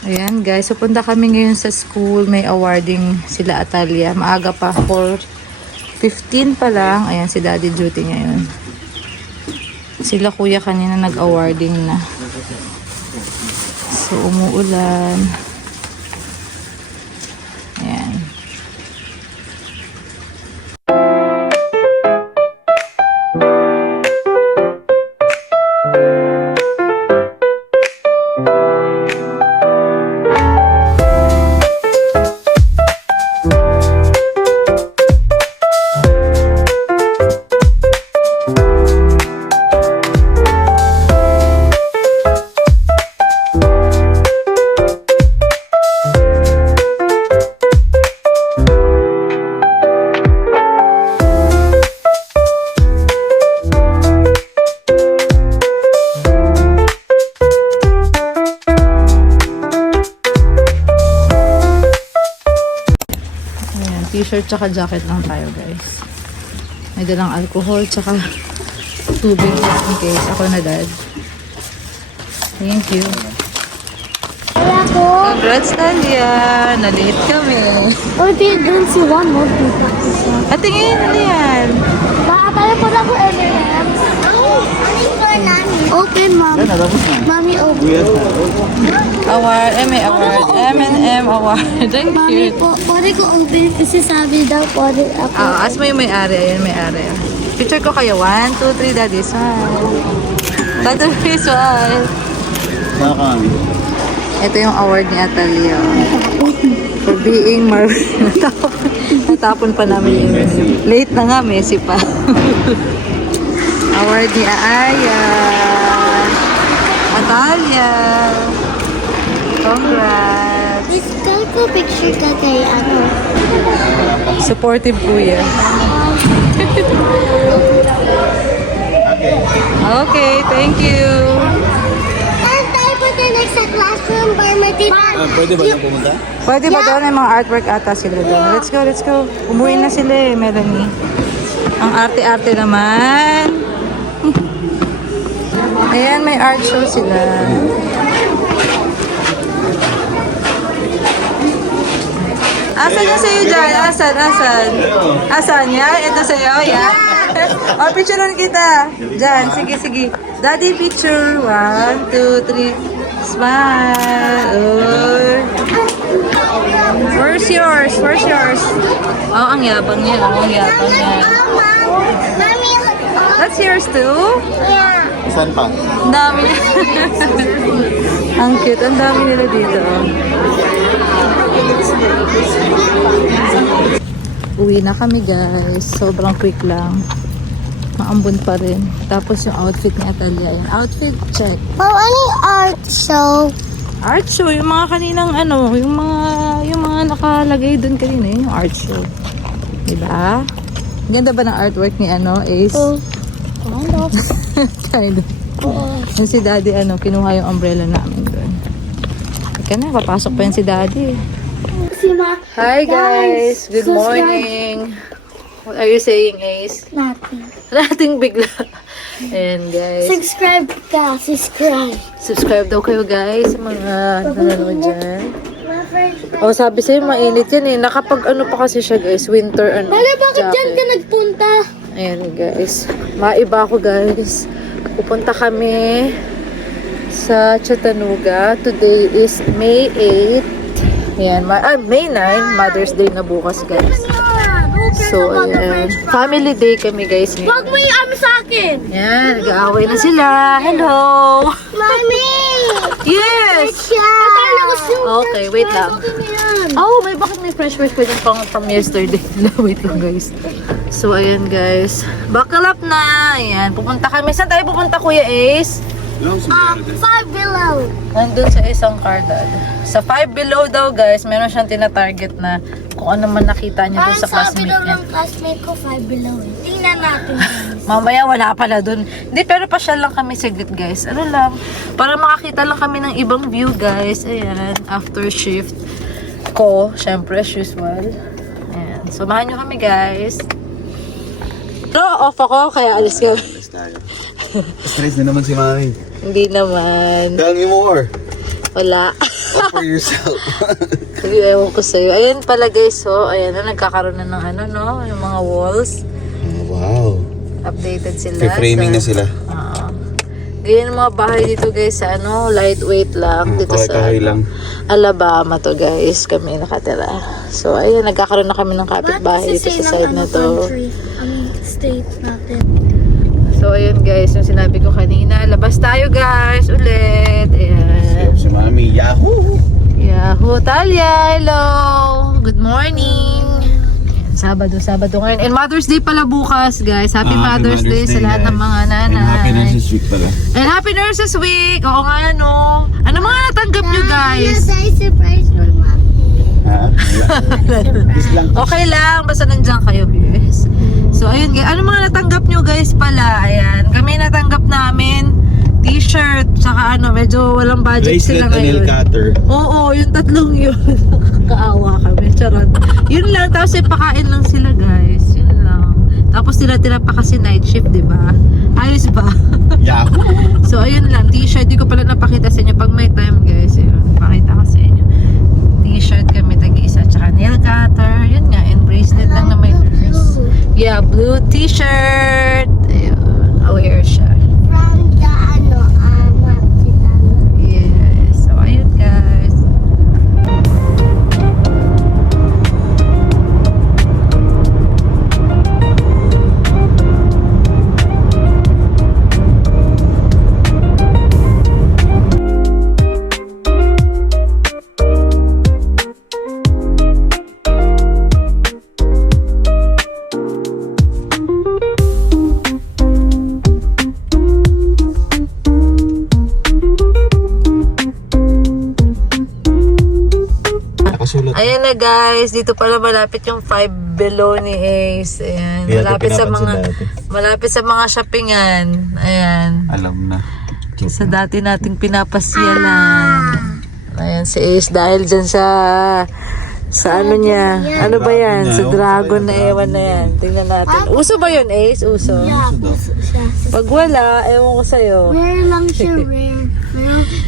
Ayan guys, pupunta kami ngayon sa school. May awarding sila Atalia. Maaga pa, 4:15 pa lang. Ayan si Daddy duty ngayon. Sila kuya kanina nag-awarding na. So umuulan. Ayan. T-shirt tsaka jacket lang tayo guys. May dalang alcohol tsaka tubig in case ako na dad. Thank you. Congrats Talia! Nalihit kami. Oh, they didn't see one more people. At tingin, ano yan? Tayo po na po M&M. Open, Mom. Mommy, open. Award, award, M&M award. Thank Mommy you. po, pwede ko open kasi sabi daw pwede ako. As mo yung may-ari. Ayan, may-ari. Picture ko kayo. 1, 2, 3, Daddy. Smile. Daddy, smile. Ito yung award ni Atalia. For being natapon pa namin yung late na nga, Messi pa. Award ni Aya. Atalia. Congrats. Kaya ko picture ka kay ano. Supportive kuya. Okay, thank you. And tayo po din sa classroom by Martina. Pwede ba nang pumunta? Pwede ba doon? May mga artwork ata sila doon. Let's go, let's go. Umuwi na sila Melanie. Ang arte-arte naman. Ayan, may art show sila. Asan yung sa'yo dyan? Asan? Asan yan? Ito sa'yo? Yan? O, picturean kita. Dyan, sige. Daddy picture. 1, 2, 3. Smile. Where's yours? Oh, ang yabang niya. Mommy, That's yours too? yeah. Saan pa? Ang dami niya. Ang cute. Ang dami nila dito. Uwi na kami guys. Sobrang quick lang. Maambon pa rin. Tapos yung outfit ni Atalia. Yung outfit check. Mom, ano yung art show? Art show. Yung mga kaninang ano. Yung mga nakalagay dun kanina. Yung art show. Diba? Ganda ba ng artwork ni Ace? Kind of. Yung si Daddy, kinuha yung umbrella namin doon. Ika na, papasok pa yun si Daddy. Hi guys! Good morning! What are you saying, Ace? Nothing. Lating bigla. Ayan guys. Subscribe. Subscribe daw kayo guys sa mga nanonood dyan. My friends. Oh, sabi sa'yo, mainit yan Nakapag pa kasi siya guys, winter Bakit dyan ka jacket. nagpunta? Ayan guys, maiba ako guys. Pupunta kami sa Chattanooga. Today is May 8. Ayan, May 9, Mother's Day na bukas guys. So ayan, family day kami guys ngayon. Huwag mo i-am sa akin! Ayan, nag-aaway na sila. Hello! Mami! Yes! Siya! Okay, wait lang. Oh, bakit may fresh pwede pang from yesterday. Wait lang guys. So ayan guys, buckle up na. Ayan, pupunta kami. Saan tayo pupunta Kuya Ace? 5 below. Nandun sa isang car dad. Sa 5 below daw guys, meron siyang tina-target na kung ano man nakita niya dun sa classmate daw niya. ng classmate ko 5 below. Tingnan natin. Mamaya wala pala dun. Hindi, pero pasyal lang kami saglit guys. Ano lang, para makakita lang kami ng ibang view guys. Ayan, after shift ko, syempre as usual. Ayan, samahan nyo kami guys. Pero off ako, kaya alis ka. Stress na naman si Mami. Hindi naman. Tell me more. Wala. Offer yourself. Hindi, ewan ko sa'yo. Ayan pala guys, so, ayan na, nagkakaroon na ng ano, no? Yung mga walls. Wow. Updated sila. Framing na sila. Ganyan yung mga bahay dito guys sa ano, lightweight lang. Dito sa Kahoy lang. Alabama to guys, kami nakatira. So, ayan, nagkakaroon na kami ng kapitbahay dito sa side na to. State natin. So, ayun guys, yung sinabi ko kanina, labas tayo guys, ulit. Ayan. Si Mami, Yahoo! Yahoo, Talia, hello! Good morning! Ayan, Sabado ngayon. And Mother's Day pala bukas, guys. Happy Mother's Day sa lahat ng mga nanay. And Happy Nurses Week pala. And Happy Nurses Week! Oo nga, no? Ano mga natanggap nyo, guys? Surprise mo, Mami. Ha? Just lang. Okay lang, basta nandiyan kayo, guys. So, ayun, guys. Ano mga natanggap nyo, guys, pala? Ayan, kami natanggap namin t-shirt, saka ano, medyo walang budget Bracelet sila and nail ngayon. cutter. Oo, yung tatlong yun. Nakakaawa kami, charot. Yun lang, tapos pakain lang sila, guys. Yun lang. Tapos tira-tira pa kasi night shift, di ba? Ayos ba? Yahoo! So, ayun lang, t-shirt. Di ko pala napakita sa inyo. Pag may time, guys, yun, pakita ko sa inyo. T-shirt kami, tag-isa, tsaka nail cutter. Yun nga, and bracelet lang na may nurse. Yeah, blue t-shirt. Ayun, aware siya. From the Yes. So, ayun, guys. Nakasulat. Ayan na guys, dito pala malapit yung 5 below ni Ace. Ayan, Kaya malapit sa mga dati. malapit sa mga shoppingan. Ayan. Alam na. Sa dati nating pinapasyalan. Ayan si Ace dahil dyan sa ano niya. Ano ba yan? Sa dragon na ewan na yan. Tingnan natin. Uso ba yun, Ace? Uso. Pag wala, ewan ko sa'yo. Rare lang siya, rare.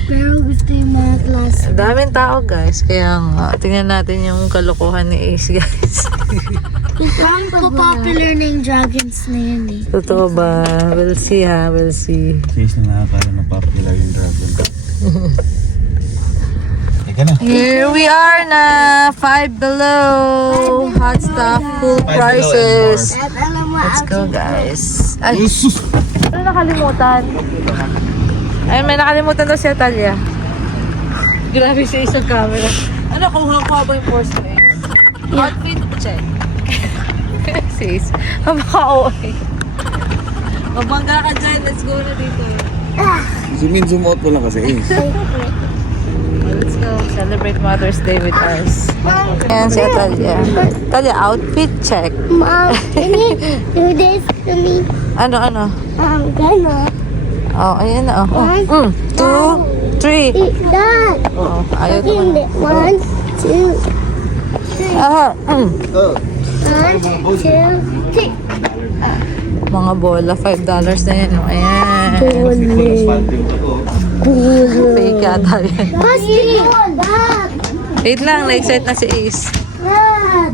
Pero gusto yung mga class. Ang daming tao guys. Kaya nga, tingnan natin yung kalokohan ni Ace guys. Parang popular na yung dragons na yun eh. Totoo ba? We'll see ha. We'll see. Chase na nakakala na popular yung dragon. Teka na. Here we are na 5 below. Hot stuff, full 5 below prices. At alam mo, Let's go guys. Ay, ano nakalimutan? Ay, may nakalimutan daw si Atalia. Grabe siya isang camera. Ano, kuha ba yung force mo eh? Outfit check. Sis, mabaka-OA. Mabangga ka dyan, let's go na dito. Zoom in, zoom out mo lang kasi. Let's go celebrate Mother's Day with us. Ayan si Atalia. Atalia, outfit check. Mom, can you do this to me? Ano? Gonna. Oh, ayan na. Oh. 2, 3. Eat that. Oh, ayaw ko. Hindi. 1, 2, 3. Ah, 1, 2, 3. mga bola, $5 na yan. Oh, ayan. Fake yata yan. Basti! Dad! Wait lang, na-excite na si Ace. Dad!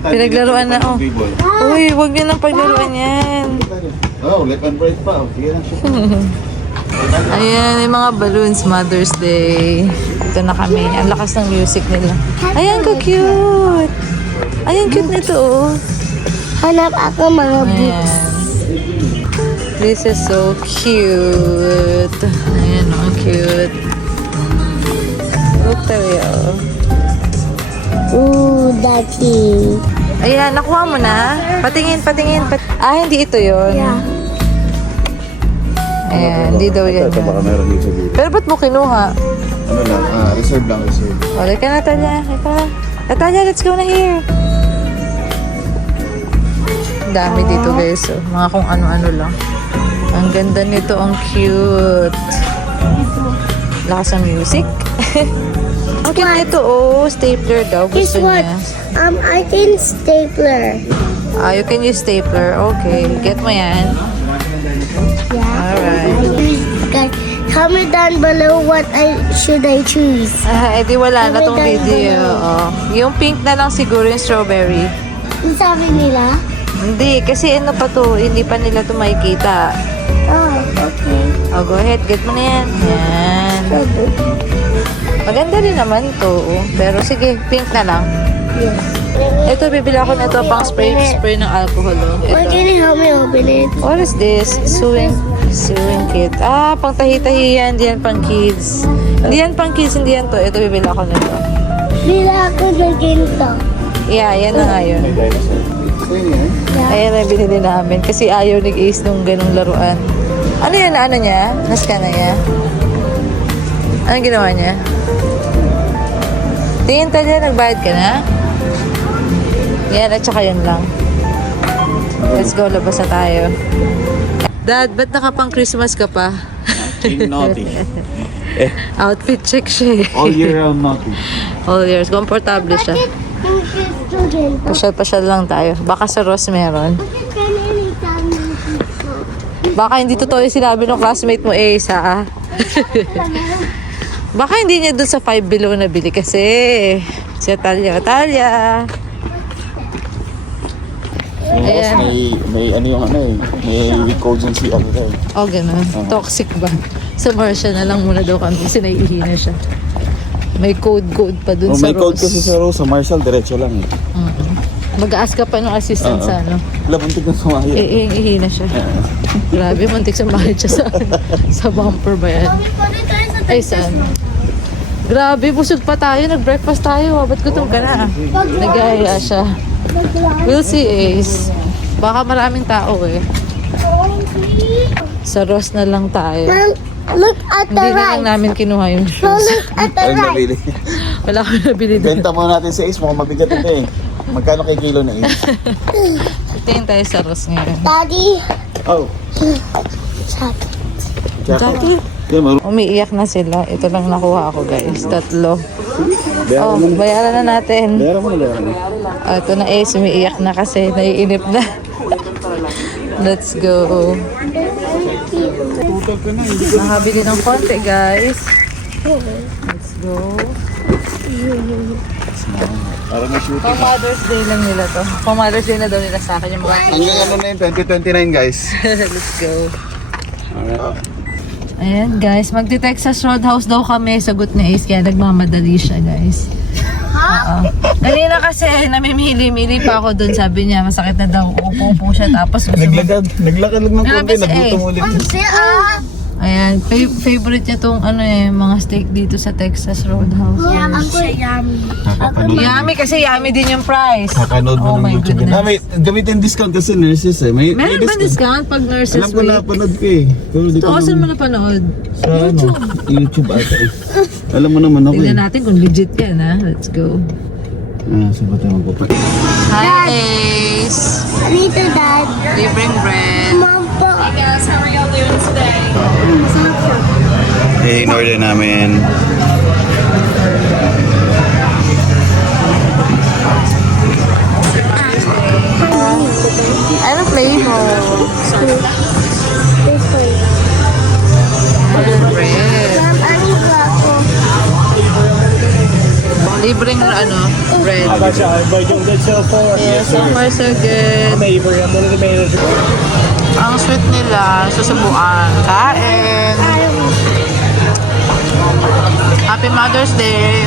Pinaglaruan na, oh. Uy, huwag niyo nang paglaruan yan. Oh, left and right pa. Sige lang siya. Ayan, yung mga balloons, Mother's Day. Ito na kami. Ang lakas ng music nila. Ayan, ka-cute. Ayan, cute nito, oh. Hanap ako mga books. Ayan. This is so cute. Ayan, oh, cute. Look tayo. Ooh, daddy. Ayan, nakuha mo na. Patingin. Hindi ito yun. Yeah. Ayan, hindi daw yan. Ito baka meron dito dito. Pero ba't mo kinuha? Ano lang, reserve lang, reserve. Wala ka, Natalia. Natalia, let's go na here. Ang dami dito, guys. Oh. Mga kung ano-ano lang. Ang ganda nito. Ang cute. Lakas ng music. Ang cute nito, oh. Stapler daw. Guess Gusto what? niya. I can stapler. You can use stapler. Okay. Get mo yan. Yeah. Alright. Okay. How Comment down below what should I choose. Edi wala na tong Comment down video. below. Oh. Yung pink na lang siguro yung strawberry. Ang sabi nila? Hindi, kasi ano pa to, hindi pa nila to makikita. Oh, okay. Oh, go ahead, get mo na yan. Yan. Maganda rin naman to. Pero sige, pink na lang. Yes. Ito, bibili ako na ito pang spray ng alcohol. Oh. Why can Ito. you help me open it? What is this? Sewing kit. Ah, pang tahi-tahi yan. Hindi yan pang kids. Hindi yan pang kids, hindi yan to. Ito, bibili ako nito. Bila ako ng ginto. Yeah, yan na nga yun. May dinosaur. Ito yun yan. Ayan na binili namin. Kasi ayaw ni Ace nung ganong laruan. Ano yan? Ano niya? Naska na niya? Anong ginawa niya? Tingin tayo, nagbayad ka na? Yan, at saka yun lang. Let's go, labas na tayo. Dad, ba't nakapang Christmas ka pa? Being naughty. Outfit check siya eh. All year round naughty. All years. Komportable siya. Bakit yung ginto ginto? Pasyal-pasyal lang tayo. Baka sa Ross meron. Bakit ganyan yung dami ng ginto? Baka hindi totoo yung sinabi ng classmate mo, Ace, ha? Baka hindi niya dun sa 5 below nabili kasi. Si Talia. Ayan. May ano yung ano eh. May codes yung CR eh. Oh, ganun. Toxic ba? Sa Marcia na lang muna daw kami kasi naiihi na siya. May code pa dun Oh, sa may code Rose. kasi sa Rose. Sa Marshall, diretso lang eh. Mag-ask ka pa ng assistant sa ano. Labantig ng sumaya. Ihi na siya. Grabe, muntik sa mahal siya sa bumper ba yan? Mami, pwede tayo sa Ay, saan? Grabe, busog pa tayo. Nag-breakfast tayo. Ba't gutom ka na? Nag-aya siya. We'll see, Ace. Baka maraming tao eh. Sa Ross na lang tayo. Mom, look at the Hindi na lang right. namin kinuha yung So shoes. look at the Ayun, right. nabili. Wala ko nabili doon. Benta mo natin sa Ace. Mukhang mabigat ito eh. Magkano kay kilo na Ace? Tingin tayo sa Ross ngayon. Daddy. Oh. Stop. Dati, Yeah, umiiyak na sila. Ito lang nakuha ako, guys. 3. Oh, bayaran mo na. bayaran na natin. Bayaran mo na. Ito na Ace, umiiyak na kasi. Naiinip na. Let's go. Tutal ka na. Hindi Nakabili ng konti, guys. Let's go. Para may shooting. Pang Mother's Day lang nila to. Pang Mother's Day na daw nila sa akin yung mga... Hanggang ano na yun, 2029 guys. Let's go. Ayan, guys. Magti-Texas Roadhouse daw kami. Sagot ni Ace, kaya nagmamadali siya, guys. Oo. Kanina kasi namimili-mili pa ako dun. Sabi niya, masakit na daw. Upo siya. Tapos gusto mo... Naglakad lang ng Grabe konti, si nagutom Ace. ulit. Ayan, favorite niya tong ano eh, mga steak dito sa Texas Roadhouse. Ako yummy. Yummy kasi yummy din yung price. Kakanood Oh mo my ng YouTube. goodness. May gamitin discount kasi nurses eh. May Meron ba discount pag nurses Alam ko na, week? panood ko eh. Pero di Ito, ko saan mo naman- napanood? Sa YouTube. YouTube ata eh. Alam mo naman ako eh. Tingnan natin kung legit yan ha. Let's go. Saan tayo magpapa? Hi Ace! Dito, Dad. Libreng bread. Mom po. Eh, in order namin. Ano flavor? This way. Bread. Mom, ano ba ako? Libreng ano? Bread. Yes, So far so good. Ang sweet nila, susubuan. Kain! Happy Mother's Day!